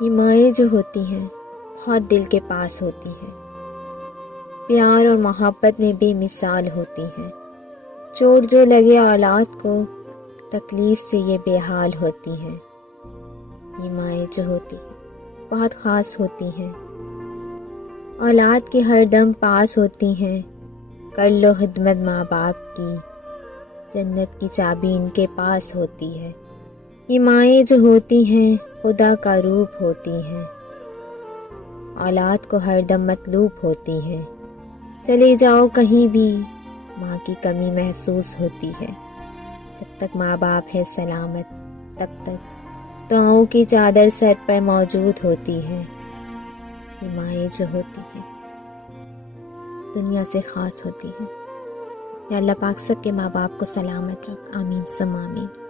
یہ مائیں جو ہوتی ہیں بہت دل کے پاس ہوتی ہیں، پیار اور محبت میں بے مثال ہوتی ہیں۔ چوٹ جو لگے اولاد کو تکلیف سے یہ بے حال ہوتی ہیں۔ یہ مائیں جو ہوتی ہیں بہت خاص ہوتی ہیں، اولاد کے ہر دم پاس ہوتی ہیں۔ کر لو خدمت ماں باپ کی، جنت کی چابی ان کے پاس ہوتی ہے۔ یہ مائیں جو ہوتی ہیں خدا کا روپ ہوتی ہیں، اولاد کو ہر دم مطلوب ہوتی ہیں۔ چلے جاؤ کہیں بھی ماں کی کمی محسوس ہوتی ہے۔ جب تک ماں باپ ہے سلامت تب تک دعاؤں کی چادر سر پر موجود ہوتی ہے۔ یہ مائیں جو ہوتی ہیں دنیا سے خاص ہوتی ہیں۔ یا اللہ پاک سب کے ماں باپ کو سلامت رکھ، آمین ثم آمین۔